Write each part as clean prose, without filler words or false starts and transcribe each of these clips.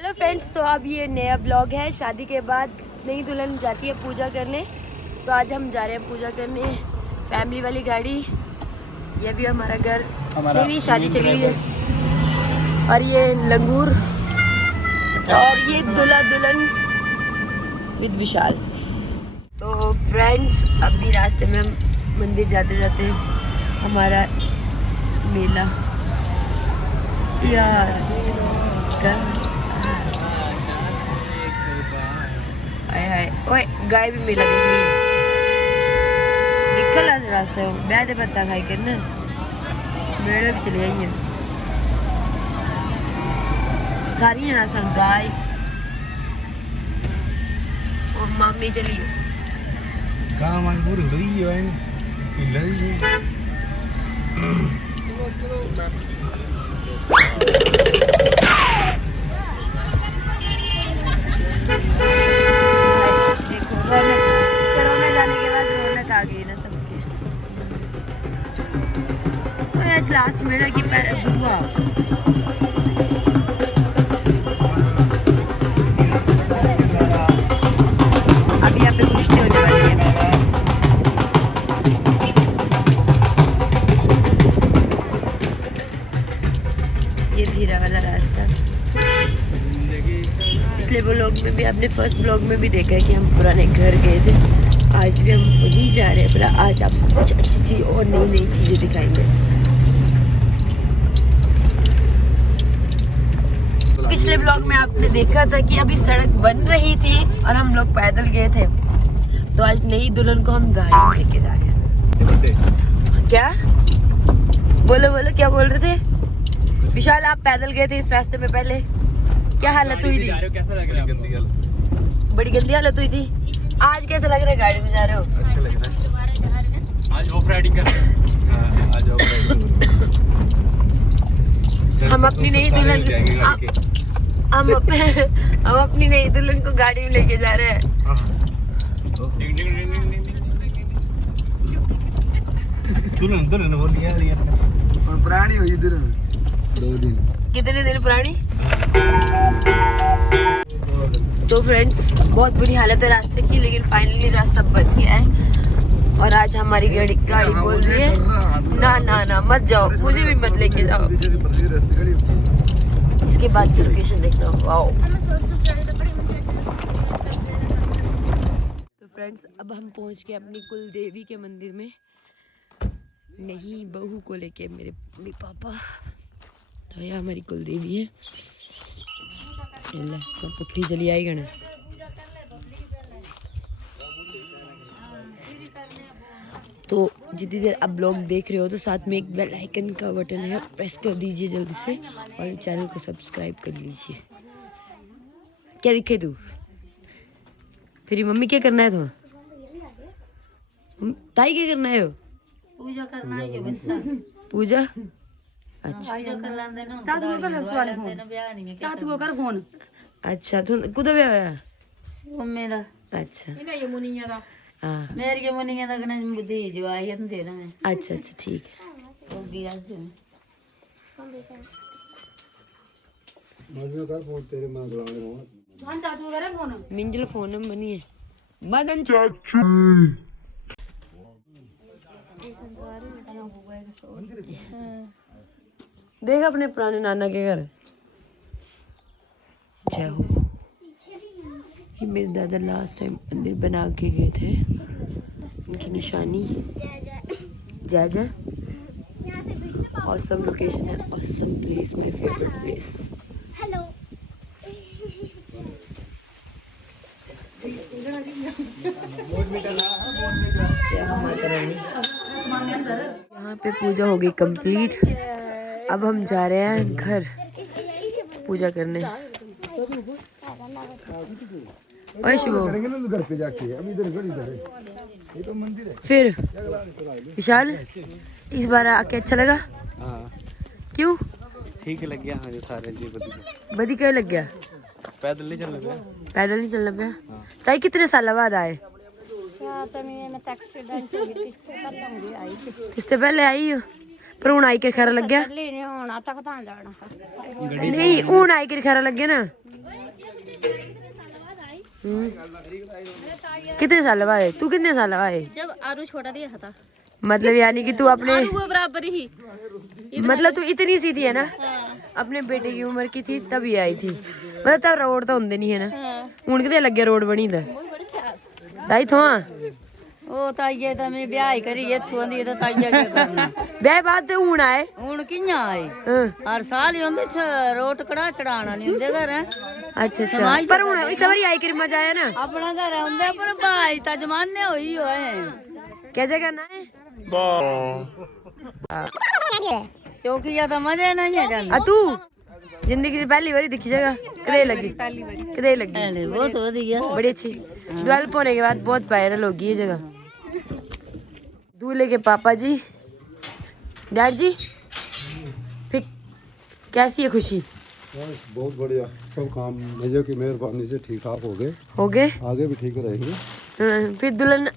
Hello friends, तो अब ये नया ब्लॉग है। शादी के बाद नई दुल्हन जाती है पूजा करने, तो आज हम जा रहे हैं पूजा करने। फैमिली वाली गाड़ी, ये भी हमारा घर, नई शादी चली हुई है। और ये लंगूर और ये दूल्हा दुल्हन विद विशाल। तो फ्रेंड्स, अभी रास्ते में हम मंदिर जाते जाते हमारा मेला यार ओए गाय भी मेला देख रही है। निकल रास्ते में बैठे पत्ता खाई कर ना मेले भी चले आई है सारी है ना गाय और मामी चली है। काम आज पूरी हो रही है पिल्ला ही देखो रौनक, कोरोना जाने के बाद रौनक आ गई ना सबके। और आज लास्ट में ना कि बुआ अभी यहाँ पे कुश्ती होने वाली है। ये धीरा वाला रास्ता, पिछले ब्लॉग में भी आपने फर्स्ट ब्लॉग में भी देखा है कि हम पुराने घर गए थे। आज भी हम वहीं जा रहे हैं, पर आज आपको कुछ अच्छी चीज़ और नई नई चीज़ें दिखाएंगे। पिछले ब्लॉग में आपने देखा था कि अभी सड़क बन रही थी और हम लोग पैदल गए थे। तो आज नई दुल्हन को हम गाड़ी में लेके जा रहे हैं। क्या बोलो बोलो, क्या बोल रहे थे विशाल? आप पैदल गए थे इस रास्ते में पहले, क्या हालत हुई थी? कैसा लग रहा है? बड़ी गंदी हालत हुई थी। आज कैसा लग रहा है गाड़ी में जा रहे हो? अच्छा लग रहा है। आज ऑफ राइडिंग कर रहे हैं। हां, आज ऑफ राइडिंग। हम अपनी नई दुल्हन हम अपनी नई दुल्हन को गाड़ी में लेके जा रहे हैं। दुल्हन बोल दिया और पुरानी हुई दुल्हन 2 दिन। कितने दिन पुरानी? तो फ्रेंड्स, बहुत बुरी हालत है रास्ते की, लेकिन फाइनली रास्ता बन गया है। और आज हमारी गाड़ी बोल रही है ना ना ना मत जाओ, मुझे भी मत लेके जाओ। इसके बाद की लोकेशन देखना। वाओ। तो फ्रेंड्स, अब हम पहुंच गए अपनी कुल देवी के मंदिर में, नहीं बहू को लेके मेरे मम्मी पापा। तो यह हमारी कुल देवी है। पुट्ठी चली आई गण। तो जितनी देर आप ब्लॉग देख रहे हो तो साथ में एक बेल आइकन का बटन है, प्रेस कर दीजिए जल्दी से और चैनल को सब्सक्राइब कर लीजिए। क्या दिखे तू? फिर मम्मी क्या करना है तुम्हें? ताई क्या करना है? पूजा करना है बच्चा। पूजा? अच्छा फोन। अच्छा तू कुदा भी आया? अच्छा हाँ, मेरी के मुनिया दा कने बुद्धि जो आई है तेरा में। अच्छा अच्छा ठीक है। सोगी आज मजनू का फोन तेरे मां बुला रहे हो। जान चाचू करे फोन। मिंजल फोन में बनी है मदन चाचू। देख अपने पुराने नाना के घर। जय हो। ये मेरे दादा लास्ट टाइम मंदिर बना के गए थे, उनकी निशानी। जय जय। ऑसम लोकेशन है, awesome place, my favourite place. Hello. यहाँ पे पूजा हो गई कंप्लीट। अब हम जा रहे हैं घर पूजा करने। ओए शिवो, घर पे जाके अभी इधर है, ये तो मंदिर है। फिर विशाल, इस बार आके अच्छा लगा? हाँ क्यों? ठीक लग गया। हाँ, जो सारे जी बदी क्या लग गया? पैदल नहीं चलना गया। पैदल नहीं चलना पाया। ताई कितने साल बाद आए? किससे पहले आई हो? पर हूँ आई के खरा लग गया। नहीं हूँ आई के खरा लग गया ना। कितने साल बाद आए? तू कितने साल बाद आए? जब आरू छोटा दिया था मतलब यानी कि तू अपने वो बराबर ही मतलब तू इतनी सी थी है ना, अपने बेटे की उम्र की थी तभी आई थी। मतलब तब रोड तो होंगे नहीं है ना, हूं कितने लगे रोड बनी था ताई थो ओ ताइये तो मैं ब्याह ही करी इत्थों दी तो ताइया के करना ब्याह बाद ते हूं आए हुन कियां आए हाँ। हर साल ही होंदे रोट कड़ा चढ़ाना नहीं होंदे घर अच्छा अच्छा पर हूं इस बारी आई कर मजा आया ना अपना घर होंदे पर भाई ता जमाने होई होए कैसे करना है चौकिया तो मजे नहीं है जान तू जिंदगी से पहली बारी दिखी जगह कदे लगी कदे लगी अरे वो तो दिया बड़ी अच्छी डेवलप होने के बाद बहुत वायरल होगी ये जगह। दूल्हे के पापा जी डैड जी फिर कैसी है खुशी? बहुत बढ़िया, सब काम भैया की मेहरबानी से ठीक ठाक हो गए आगे भी ठीक रहेंगे। फिर दुल्हन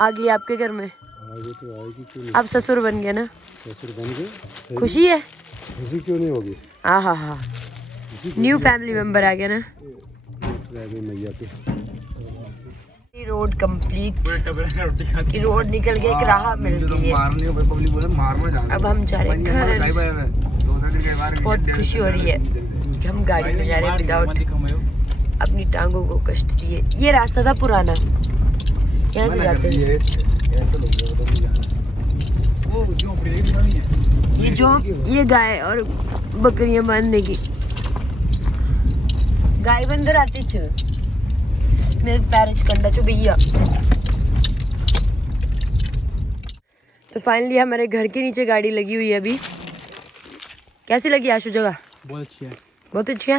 आ गई आपके घर में? आगे तो आएगी क्यों नहीं, आप ससुर बन गए ना? ससुर बन गए। खुशी है? खुशी क्यों नहीं होगी, हाँ न्यू फैमिली मेंबर आ गया ना। रह गई मैया के। रोड कंप्लीट, रोड निकल गई, एक राह मिल गई है। अब हम जा रहे हैं घर। बहुत खुशी हो रही है कि हम गाड़ी में जा रहे हैं विदाउट अपनी टांगों को कष्ट दिए। ये रास्ता था पुराना, यहाँ से जाते थे। ये जो ये गाय और बकरियां बांधने की गाय बंदर आते छ मेरे पैर कंडा चो भैया। तो फाइनली हमारे घर के नीचे गाड़ी लगी हुई है अभी। कैसी लगी आशु जगह? बहुत अच्छी है। बहुत अच्छी है।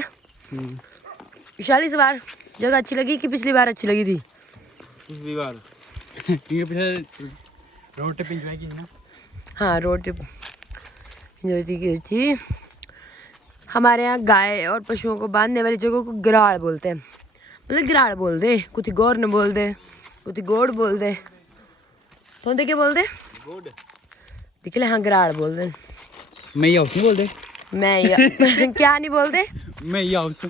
विशाल इस बार जगह अच्छी लगी कि पिछली बार अच्छी लगी थी? पिछली बार क्योंकि पिछले रोड ट्रिप एंजॉय की ना। हाँ रोड ट्रिप एंजॉय की थी। हमारे यहाँ गाय और पशुओं को बांधने वाली जगह को गिराड़ बोलते हैं। मतलब गिराड़ बोल दे, कुछ गौर न बोल दे, कुछ गोड़ बोल दे। तो क्या बोल दे? गोड़ दिखले हाँ गिराड़ बोल दे। मैं हाउस नहीं बोल दे। मैं क्या नहीं बोलते? मैं हाउस।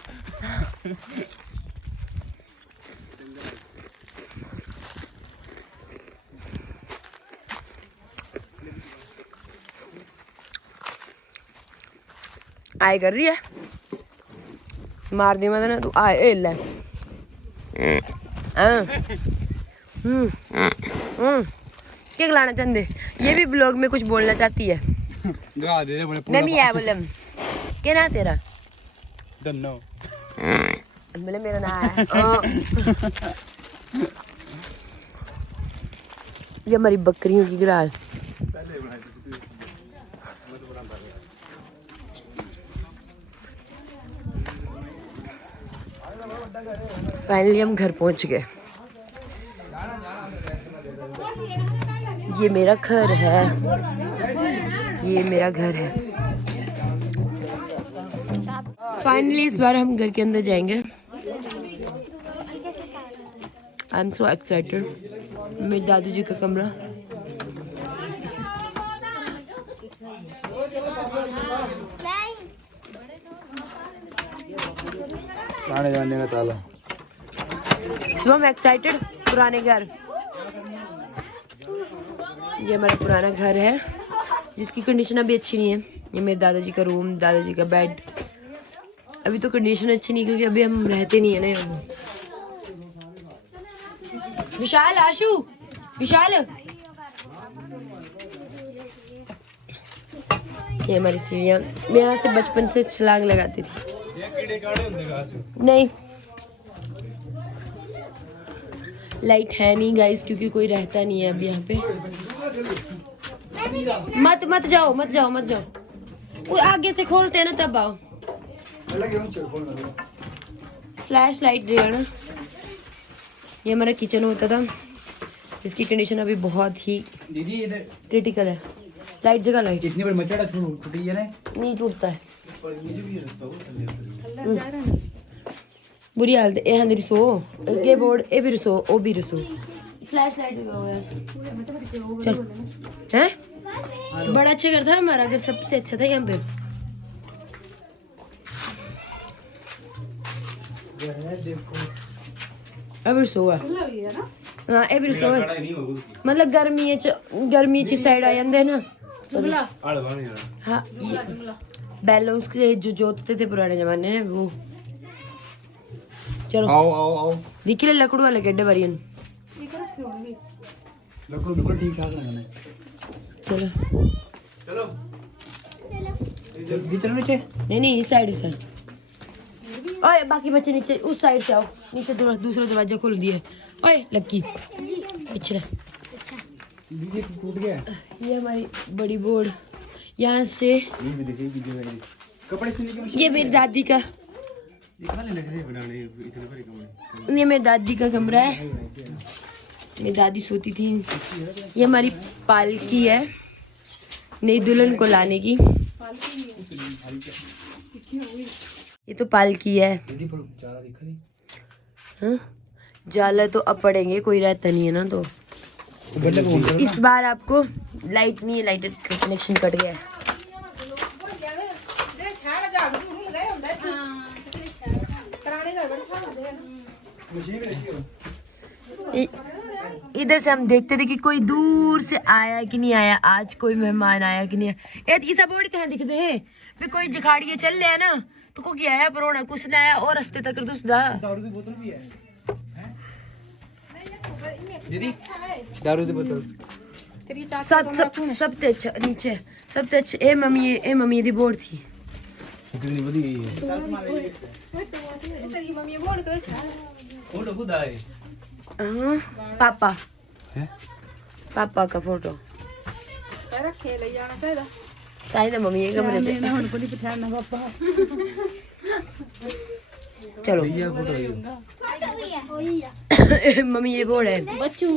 आए कर रही है मार दी मैं ना तू आए ले। क्या खिलाना चाहते? ये भी ब्लॉग में कुछ बोलना चाहती है। मैं भी है बोले क्या ना तेरा? बोले मेरा नाम है। ये हमारी बकरियों की गिराल। फाइनली हम घर पहुंच गए। ये मेरा घर है, ये मेरा घर है। फाइनली इस बार हम घर के अंदर जाएंगे। I am so excited. मेरे दादू जी का कमरा। आने जाने का ताला। शुभम एक्साइटेड पुराने घर। ये हमारा पुराना घर है जिसकी कंडीशन अभी अच्छी नहीं है। ये मेरे दादाजी का रूम, दादाजी का बेड। अभी तो कंडीशन अच्छी नहीं क्योंकि अभी हम रहते नहीं है ना यहाँ। विशाल, आशु, विशाल। ये हमारी सीढ़ियाँ। मैं यहाँ से बचपन से छलांग लगाती थी। नहीं लाइट है नहीं गाइस क्योंकि कोई रहता नहीं है अभी यहाँ पे। मत जाओ, मत जाओ, मत जाओ। वो आगे से खोलते हैं ना तब आओ। फ्लैश लाइट जो है ना, ये हमारा किचन होता था जिसकी कंडीशन अभी बहुत ही क्रिटिकल है। लाइट जगह लाइट इतनी बड़ी मचड़ा टूटी है ना, नहीं टूटता है। बुरी हालत है। ये रसो के बोर्ड, ये भी रसो, वो भी रसो। फ्लैश लाइट चल हैं। बड़ा अच्छा घर था हमारा घर, सबसे अच्छा था यहाँ पे। अभी सोआ हाँ ये भी सोआ मतलब गर्मी च साइड आ जाते ना हाँ बैलून्स के जो जोतते थे पुराने जमाने में वो चलो आओ दिख ले लकड़ू वाले केडे बारियन लकड़ू बिल्कुल ठीक ठाक लगाना चलो भीतर नीचे नहीं इस साइड से ओए बाकी बच्चे नीचे उस साइड से आओ नीचे दूसरा दरवाजा खोल दिया ओए लक्की पिछड़ा टूट गया ये हमारी बड़ी बोर्ड यहाँ से कपड़े सिलने की मशीन ये मेरी दादी का ये खाली लग रहे हैं बनाने इतने बड़े कपड़े ये मेरी दादी का कमरा है मेरी दादी सोती थी ये हमारी पालकी है नई दुल्हन को लाने की ये तो पालकी है हाँ? जाला तो अब पड़ेंगे कोई रहता नहीं है ना तो इस बार आपको लाइट नहीं है लाइट का कनेक्शन कट गया है इधर से हम देखते थे कि कोई दूर से आया कि नहीं आया आज कोई मेहमान आया कि नहीं आया इसा बोड़ी तो दिखते है भी कोई जखाड़िए चल रहा है ना तो को क्या आया पर कुछ ना आया और रास्ते तक दूसरा दारू की बोतल भी है दीदी दारू की बोतल सब अच्छा नीचे सब अच्छा ए मम्मी दी बोर्ड थी कितनी बड़ी है तेरी मम्मी बोर्ड कर फोटो खुद आए पापा है पापा का फोटो रखे ले जाना चाहिए ताई ना मम्मी ये कमरे पे ना उनको नहीं पहचानना पापा चलो मम्मी ये बोर्ड है बच्चू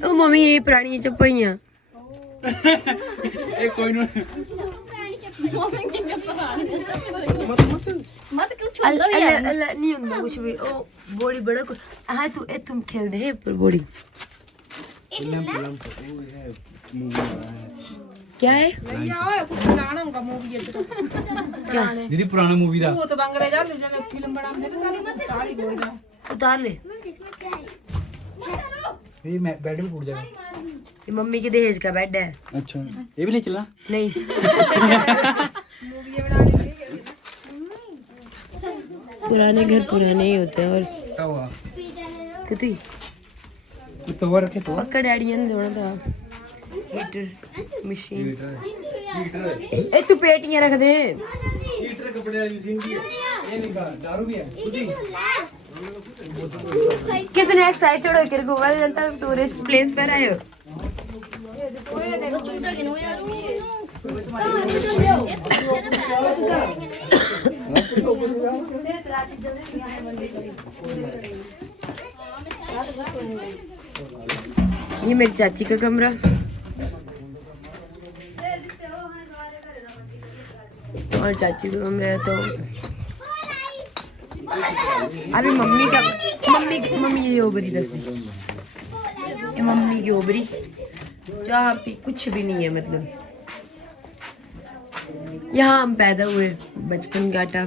ओ मम्मी ये पुरानी चप्पलियां ए कोई नो मत क्यों छोड़ दो यार अल्लाह नहीं ਹੁੰਦਾ कुछ भी ओ बॉडी बड़ा कुछ हां तुम खेल दे पर बॉडी क्या है कुछ गाना उनका मूवी है क्या दीदी पुराना मूवी दा वो तो बंगले जा जने फिल्म बनाते ना ताली कोई ना उतार ले ये बेड भी टूट जाएगा ये मम्मी के दहेज का बेड है अच्छा ये भी नहीं चला नहीं मूवी बनानी पुराने घर पुराने ही होते हैं और क्या हुआ कितनी तो रखे तो पक्का डैडी ने देना था हीटर मशीन ए तू पेटियां रख दे हीटर कपड़े वाली मशीन भी है ये नहीं दारू भी है खुदी कितने एक्साइटेड हो कर गोवा जनता टूरिस्ट प्लेस पर आए हो ये मेरी चाची का कमरा और चाची का कमरा है तो अभी मम्मी ये ओबरी ये मम्मी की ओबरी जहाँ पे कुछ भी नहीं है मतलब यहाँ हम पैदा हुए बचपन काटा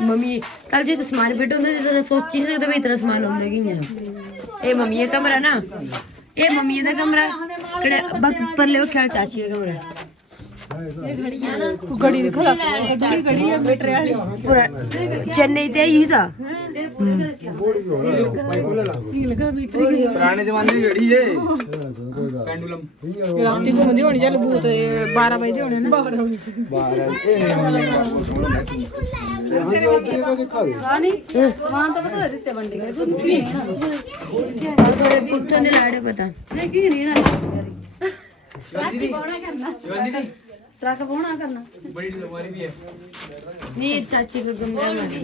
मम्मी कल जो समान पेट होंगे तो सोची नहीं सकते इतना समान होंगे कि नहीं ए मम्मी ये कमरा ना ये मम्मी का कमरा पर ले ख्याल चाची का कमरा घड़ी देखो घड़ी है बैटरी वाली पूरा चेन्नई ते ही था पुराने जमाने की घड़ी है पेंडुलम राती को मुझे होनी चल भूत 12 बजे होने ना 12 वहां तो पता देते बंडे के पुत्तों ने लाड़े पता लेकिन नहीं ना दीदी दीदी ट्रक पहुंचा करना बड़ी अलमारी भी है नहीं चाची का कमरा हमारे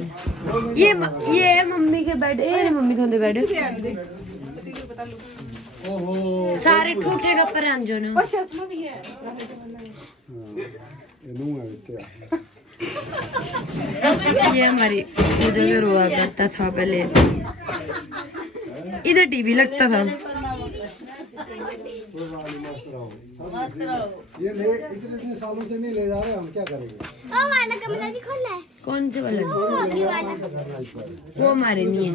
ये है मम्मी के बेड ये मम्मी के बेड ओहो सारे ठूठे का पर जो ने चश्मा भी है ये हमारी पूजा घर हुआ करता था पहले इधर टीवी लगता था कोई बात नहीं, मस्त रहो। मस्त रहो। ये ले इतने सालों से नहीं ले जा रहे, हम क्या करेंगे? वाला कमरा भी खोला है। कौन से वाला? वो हमारे नहीं है।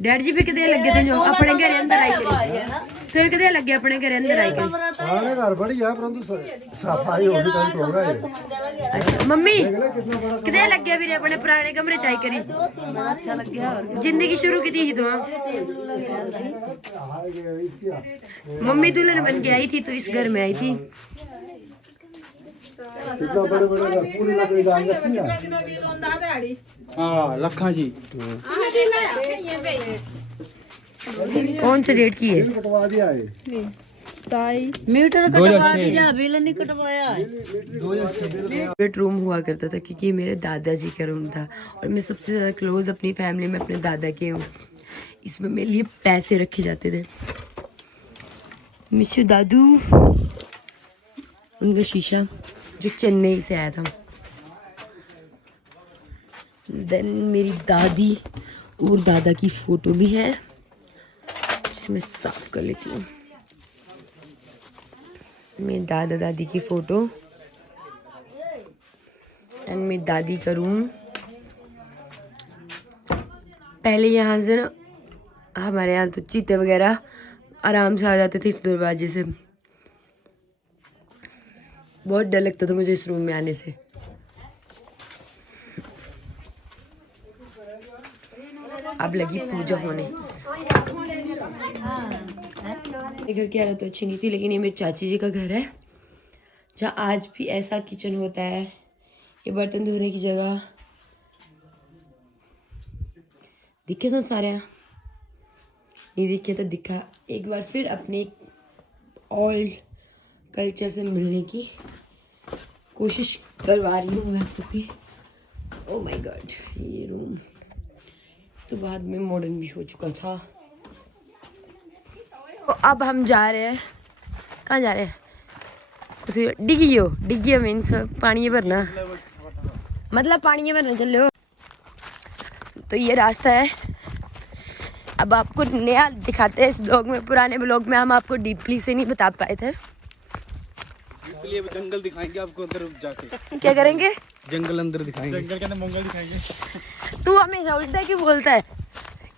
डैड जी भी कितने लगे थे जो अपने घर अंदर आई करी तो कितने लगे अपने घर अंदर आई करी। हमारे घर बढ़िया, परंतु सफाई होगी तो होगा ये। मम्मी कितना बड़ा कितने लगे फिर अपने पुराने कमरे चाय करी। अच्छा लग गया। जिंदगी शुरू की थी तो मम्मी दुल्हन बन के आई थी तो इस घर में आई थी। कितना बड़े बड़े पूरी लकड़ी डाल रखी है। हाँ लखा जी कौन से डेट की है? बिल कटवा दिया है। मीटर कटवा दिया, बिल नहीं कटवाया है। रूम हुआ करता था क्योंकि ये मेरे दादाजी का रूम था और मैं सबसे ज़्यादा क्लोज अपनी फैमिली में अपने दादा के हूँ। इसमें मेरे लिए पैसे रखे जाते थे। मिशू दादू उनका शीशा जो चेन्नई से आया था। देन मेरी दादी और दादा की फोटो भी है जिसमें साफ कर लेती हूँ। मेरी दादा दादी की फोटो एंड मेरी दादी का रूम। पहले यहाँ से ना हमारे यहाँ तो चीते वगैरह आराम से आ जाते थे इस दरवाजे से। बहुत डर लगता था मुझे इस रूम में आने से। अब लगी पूजा होने। ये घर की हालत तो अच्छी नहीं थी लेकिन ये मेरी चाची जी का घर है जहाँ आज भी ऐसा किचन होता है। ये बर्तन धोने की जगह दिखे तो सारे नहीं दिखे तो दिखा। एक बार फिर अपने ओल्ड कल्चर से मिलने की कोशिश करवा रही हूँ मैं आप सबकी। ओह माय गॉड, ये रूम तो बाद में मॉडर्न भी हो चुका था। तो अब हम जा रहे हैं, कहाँ जा रहे हैं? डिगियो मीन्स पानी भरना, मतलब पानी भरना चल रहे हो। तो ये रास्ता है। अब आपको नया दिखाते हैं इस ब्लॉग में। पुराने ब्लॉग में हम आपको डीपली से नहीं बता पाए थे। जंगल दिखाएंगे आपको अंदर जाके। क्या करेंगे? जंगल अंदर दिखाएंगे। जंगल के अंदर मंगल दिखाएंगे। तू हमेशा उल्टा क्यों बोलता है?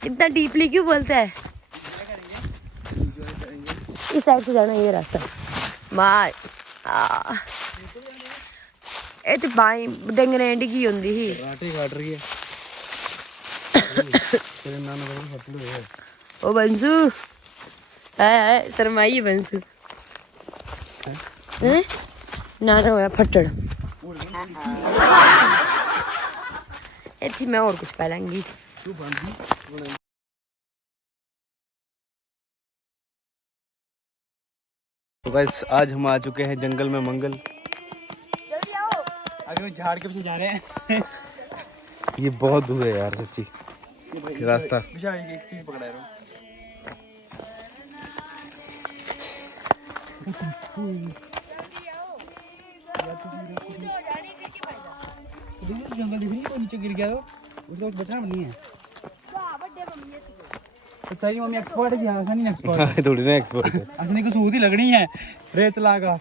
इतना डीपली क्यों बोलता है? इस साइड से जाना, ये रास्ता मार ए ते बाई डंगरे डिगी होंदी ही आटे काट रही है। तेरे नाना का फटलो है। ओ बंसू है शर्माई बंसू हैं? नाना होया फटड़। इतनी मैं और कुछ पालेंगी। तो गाइस आज हम आ चुके हैं जंगल में मंगल। जल्दी आओ। अभी हम झाड़ के पीछे जा रहे हैं। ये बहुत दूर है यार सच्ची रास्ता। एक चीज पकड़ा है। जंगल दिख रही है, नीचे गिर गया तो बचना नहीं है। तेरी मम्मी एक्सपर्ट है यहाँ नहीं एक्सपर्ट थोड़ी ना एक्सपर्ट है। असली को सूदी लगनी है। रेत लागा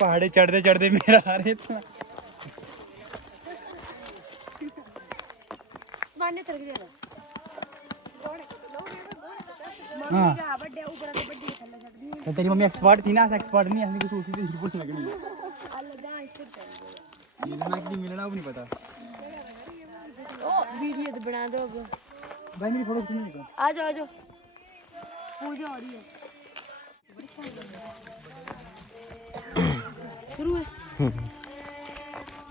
पहाड़े चढ़ते चढ़ते मेरा रेत हाँ। तो तेरी मम्मी एक्सपर्ट थी ना, एक्सपर्ट नहीं असली को सूदी से कुछ लगनी है। ये ना कि मिलना वो नहीं पता। वीडियो तो बना दो अब। भाई मेरी फोटो क्यों नहीं? आ जाओ पूजा हो रही है। शुरू है।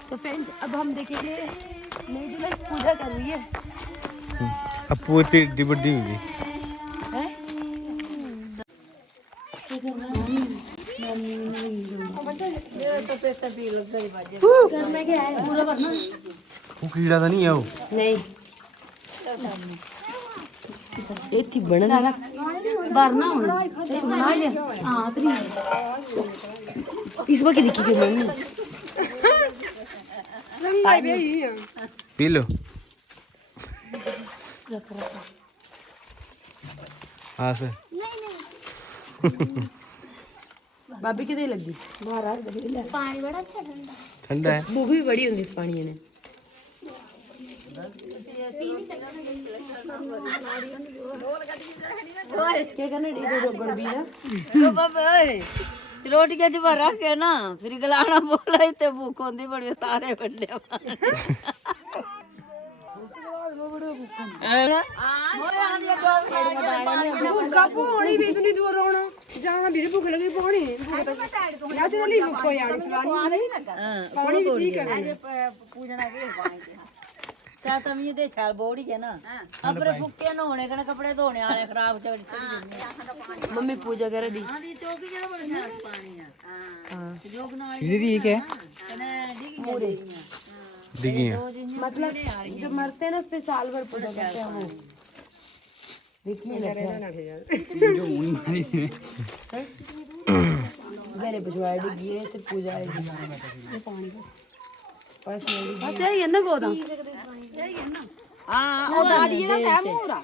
तो फ्रेंड्स अब हम देखेंगे नई दुल्हन पूजा कर रही है। अब पूरी डिबड्डी हुई हैं? घर में क्या है? पूरा करना। वो कीड़ा तो नहीं है वो? नहीं एक थी बनना बारना एक बना लिया। हां तेरी इस बार दिखी के मम्मी पी लो। हाँ से भाभी कितनी लगी पानी बड़ा अच्छा ठंडा ठंडा है। भूख भी बड़ी होंगी इस पानी ने। क्या करना डीजे डोबर भी ना तो बाबा रोटी के जब रख के ना फिर गलाना बोला इतने भूख होती बड़ी सारे बंदे पानी भी इतनी दूर रोना जहाँ भी भूख लगी पानी या चली भूख हो यार पानी भी ठीक है पूजना के क्या तुम ये दे छाल बोड़ी है ना अपने भूखे ना होने कने कपड़े धोने वाले खराब चढ़ चढ़ मम्मी पूजा कर दी हां दी चौकी जरा बड़ा पानी है हां जोग ना ये दी क्या है? कने डिगी डिगी है। मतलब जो मरते हैं ना उस पे साल भर पूजा करते हैं वो जो मुनी मारी है। घरे भिजवा डिगी है सिर्फ पूजा है पानी पर्सनली बस यही है ना गोदा हां ओ दादी ना था मूरा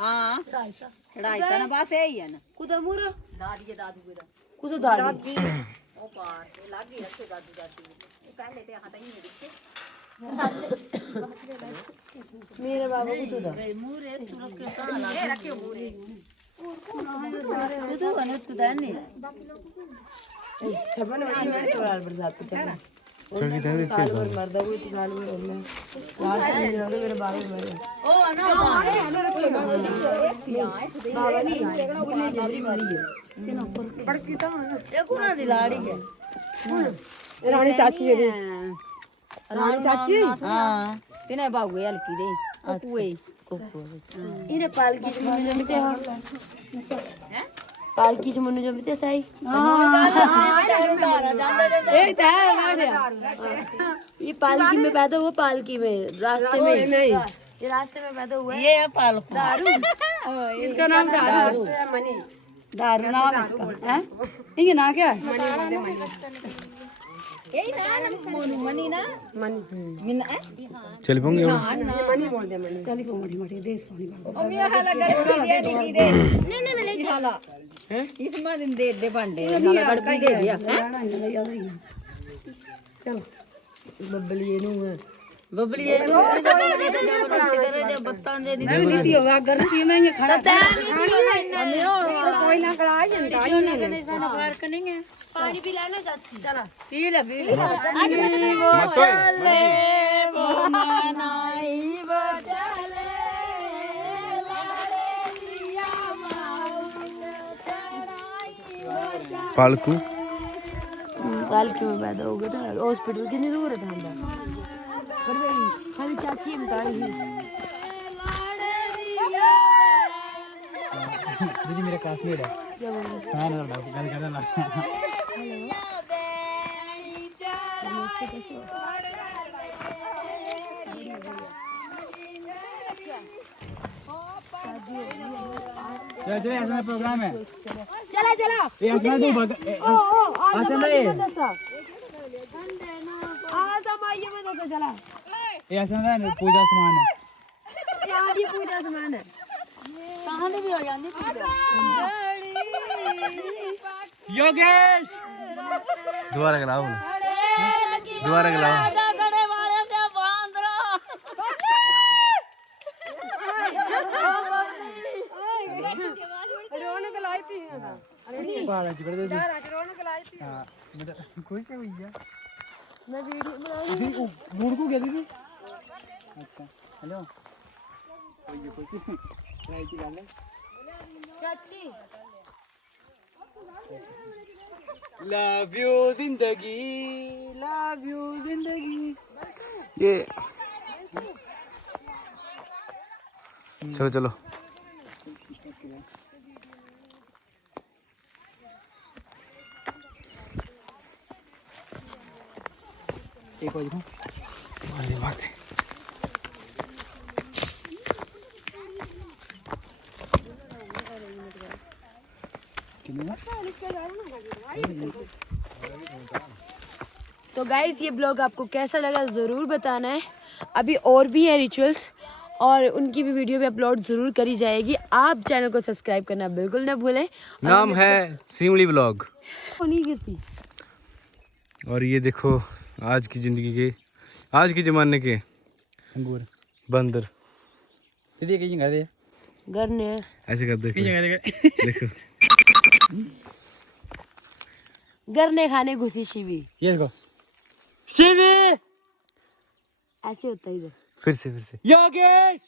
हां चढ़ाई का ना बस यही है ना कुदा मुरा दादी के दादू के कुदा दादी ओ पार ये लागी रखे दादू दादी ये पहले ते हां तई नहीं दिखे मेरे बाबा को तो मूरे तुरक के कहां लागे रखियो मूरे तू अने तू दानी छबन वाली में तोरार बरसात को चल चल इधर देखते साल भर मरदा वो साल भर हो गया लास्ट में मेरे बाबा मरे ओ अना बाबा नहीं आए बुल्ले जल्दी मरी है बड़की तो ये कुना दी लाड़ी है रानी चाची जेडी रानी चाची हां तिने बागुए हल्की दे कुए इने पालकी से मनु जमते हो पालकी से मनु जमते सही एक है गाड़िया ये पालकी में पैदा हुआ पालकी में रास्ते में नहीं ये रास्ते में पैदा हुआ है ये है पालकू दारू इसका नाम दारू मनी दारू नाम है इसका हैं इनके नाम क्या है यही ना मनी ना मनी मिना चल पोंगे मनी बोल दे मनी चली को मोटी मोटी देश पानी ओ मिया हाला गड़की दे दी दे नहीं नहीं ले हाला इसमें दिन दे भांडे हाला गड़की दे दिया चलो बबली ये नु है बबली ये जबरदस्ती करे जब बत्ता दे नहीं नीति होगा गर्मी में ये खड़ा कोई ना करा जनता ना कने साना पार करेंगे पानी पिलाना चाची चला पी ले पालकू पालकी में पैदा हो गया था हॉस्पिटल कितनी दूर था अंदर पर भाई खाली चाची बताई ही दीदी मेरा क्लासमेट है। क्या बोल रहे हां ना गल कर ना जो जो ऐसा प्रोग्राम है चला चला ये ऐसा तो अच्छा नहीं समाइए में तो चला ये ऐसा ना पूजा सामान है यार ये पूजा सामान है कहां भी हो जानी पूजा योगेश दोबारा गलाओ दोबारा गलाओ गड़े वाले से बांध रहा रोने को लाई थी बाला जी कर दे रोने को लाई थी हां मेरा कोई क्या हुई है मैं वीडियो बना मूड को क्या दीदी अच्छा हेलो कोई राइट की गाल है चाची लव यू जिंदगी ये चलो चलो एक बजे अरे बात है तो गाइस ये ब्लॉग आपको कैसा लगा ज़रूर बताना है। अभी और भी है रिचुअल्स और उनकी भी वीडियो भी अपलोड ज़रूर करी जाएगी। आप चैनल को सब्सक्राइब करना बिल्कुल ना भूलें। नाम है सिमली ब्लॉग। नहीं गिरती। और ये देखो आज की ज़िंदगी के, आज के ज़माने के अंगूर, बंदर घर ने ऐसे कर देखो देखो घर ने खाने घुसी शिवी। ये देखो शिवी, ऐसे होता है इधर। फिर से योगेश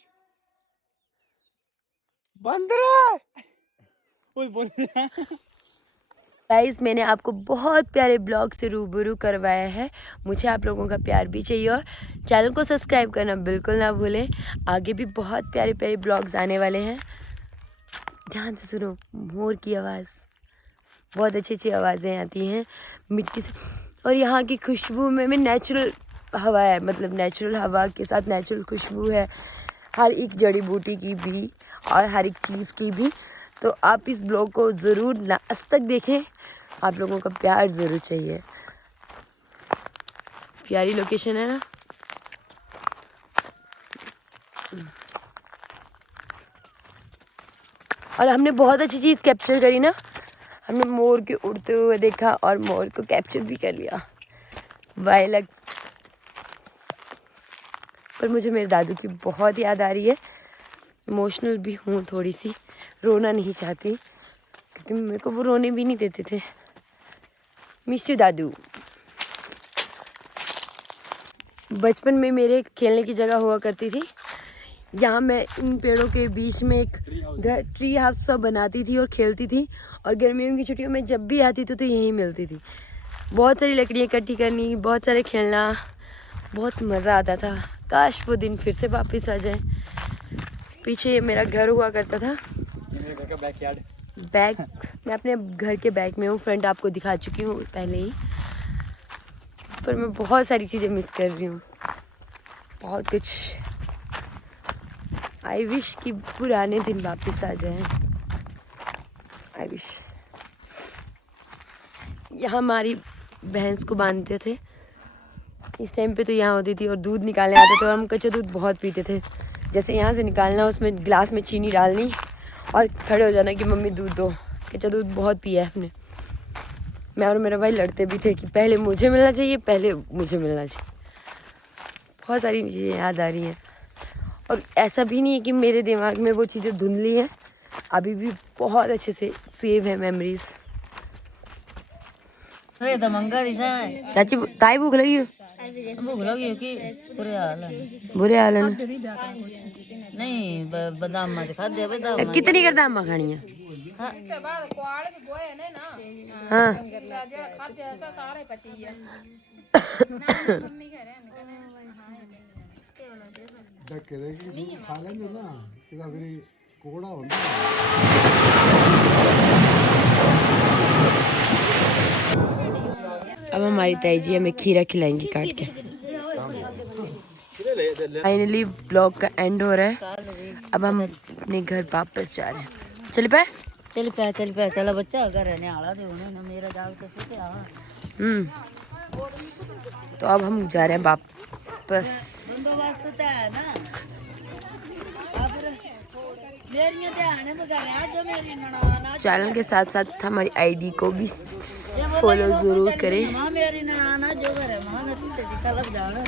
बंदर। गाइस मैंने आपको बहुत प्यारे ब्लॉग से रूबरू करवाया है। मुझे आप लोगों का प्यार भी चाहिए और चैनल को सब्सक्राइब करना बिल्कुल ना भूलें। आगे भी बहुत प्यारे प्यारे ब्लॉग्स आने वाले हैं। ध्यान से सुनो, मोर की आवाज़, बहुत अच्छी अच्छी आवाज़ें आती हैं मिट्टी से। और यहाँ की खुशबू में नेचुरल हवा है, मतलब नेचुरल हवा के साथ नेचुरल खुशबू है हर एक जड़ी बूटी की भी और हर एक चीज़ की भी। तो आप इस ब्लॉग को ज़रूर लास्ट तक देखें, आप लोगों का प्यार ज़रूर चाहिए। प्यारी लोकेशन है ना। और हमने बहुत अच्छी चीज़ कैप्चर करी ना, हमने मोर के उड़ते हुए देखा और मोर को कैप्चर भी कर लिया। वाह लग। पर मुझे मेरे दादू की बहुत याद आ रही है, इमोशनल भी हूँ थोड़ी सी, रोना नहीं चाहती क्योंकि मेरे को वो रोने भी नहीं देते थे। मिस यू दादू। बचपन में मेरे खेलने की जगह हुआ करती थी। यहाँ मैं इन पेड़ों के बीच में एक घर ट्री हाउस सा बनाती थी और खेलती थी। और गर्मियों की छुट्टियों में जब भी आती थी तो यहीं मिलती थी। बहुत सारी लकड़ियाँ इकट्ठी करनी, बहुत सारे खेलना, बहुत मज़ा आता था। काश वो दिन फिर से वापस आ जाए। पीछे मेरा घर हुआ करता था। मेरे घर का बैकयार्ड। बैक मैं अपने घर के बैक में हूँ, फ्रंट आपको दिखा चुकी हूँ पहले ही। पर मैं बहुत सारी चीज़ें मिस कर रही हूँ, बहुत कुछ। आई विश कि पुराने दिन वापस आ जाएं। I wish. यहाँ हमारी भैंस को बांधते थे इस टाइम पे, तो यहाँ होती थी और दूध निकालने आते थे और हम कच्चा दूध बहुत पीते थे। जैसे यहाँ से निकालना, उसमें गिलास में चीनी डालनी और खड़े हो जाना कि मम्मी दूध दो। कच्चा दूध बहुत पिया है हमने। मैं और मेरा भाई लड़ते भी थे कि पहले मुझे मिलना चाहिए, पहले मुझे मिलना चाहिए। बहुत सारी चीज़ें याद आ रही हैं और ऐसा भी नहीं है कि मेरे दिमाग में वो चीज़ें धुंधली हैं, अभी भी बहुत अच्छे से सेव है मेमोरीज। तो मंगा दिशा चाची ताई भूख लगी हो? भूख लगी कि बुरे हाल है। बुरे हाल है ना। नहीं बादाम मत खा दे बादाम। कितनी कर दाम खानी है? हाँ खा लेंगे ना, फिर कोड़ा होता अब हमारी ताई जी हमें खीरा खिलाएंगी काट के। फाइनली ब्लॉग का एंड हो रहा है। अब हम अपने घर वापस जा रहे हैं। चल पे चलो बच्चा घर रहने आला थे उन्हें मेरा जाग तो सोते आ। तो अब हम जा रहे हैं वापस। बंदोबस्त तो है ना। मेरी ध्यान है मगर जो मेरी ननाना चैनल के साथ साथ हमारी आईडी को भी फॉलो जरूर करें। मेरी ननाना जो घर है मैं तुझे कल जाना।